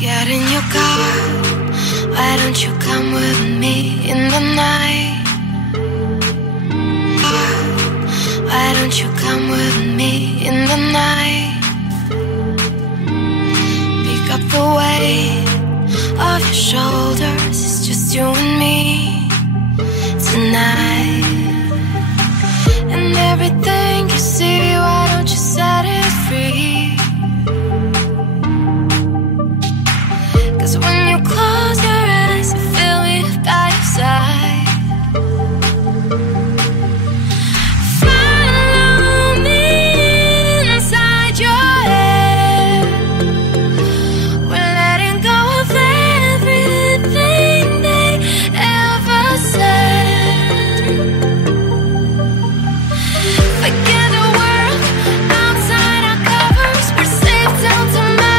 Get in your car, why don't you come with me in the night? Why don't you come with me in the night? Pick up the weight of your shoulders, it's just you and me tonight. And everything you see, why don't you set it free? When you close your eyes, you feel me by your side. Follow me inside your head. We're letting go of everything they ever said. Forget the world outside our covers, we're safe till tomorrow.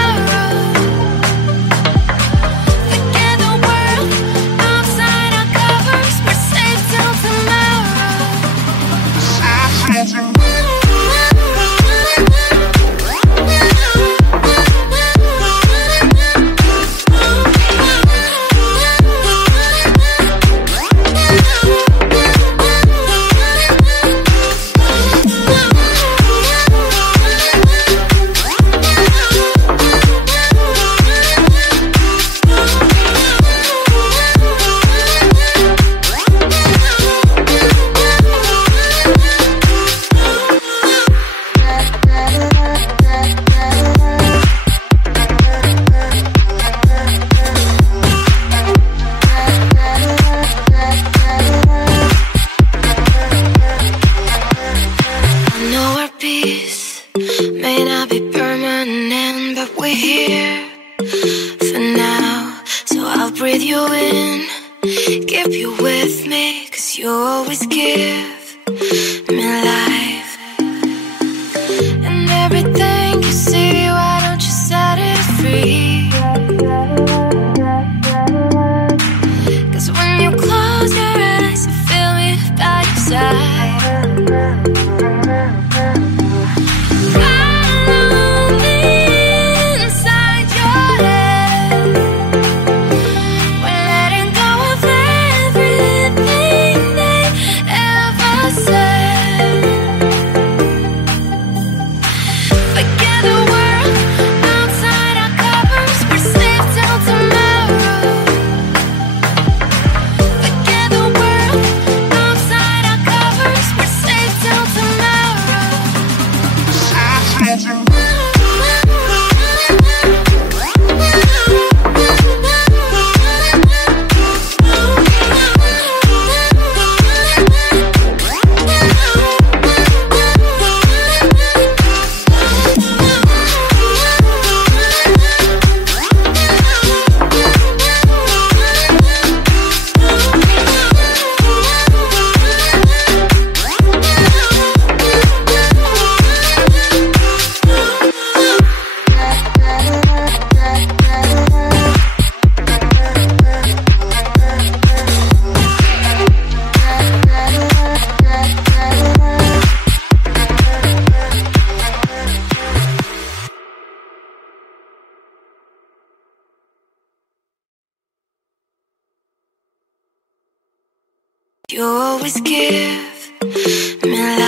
May not be permanent, but we're here for now. So I'll breathe you in, keep you with me, 'cause you always give me life. And everything you see, why don't you set it free? 'Cause when you close your eyes, you feel me by your side. You always give me life.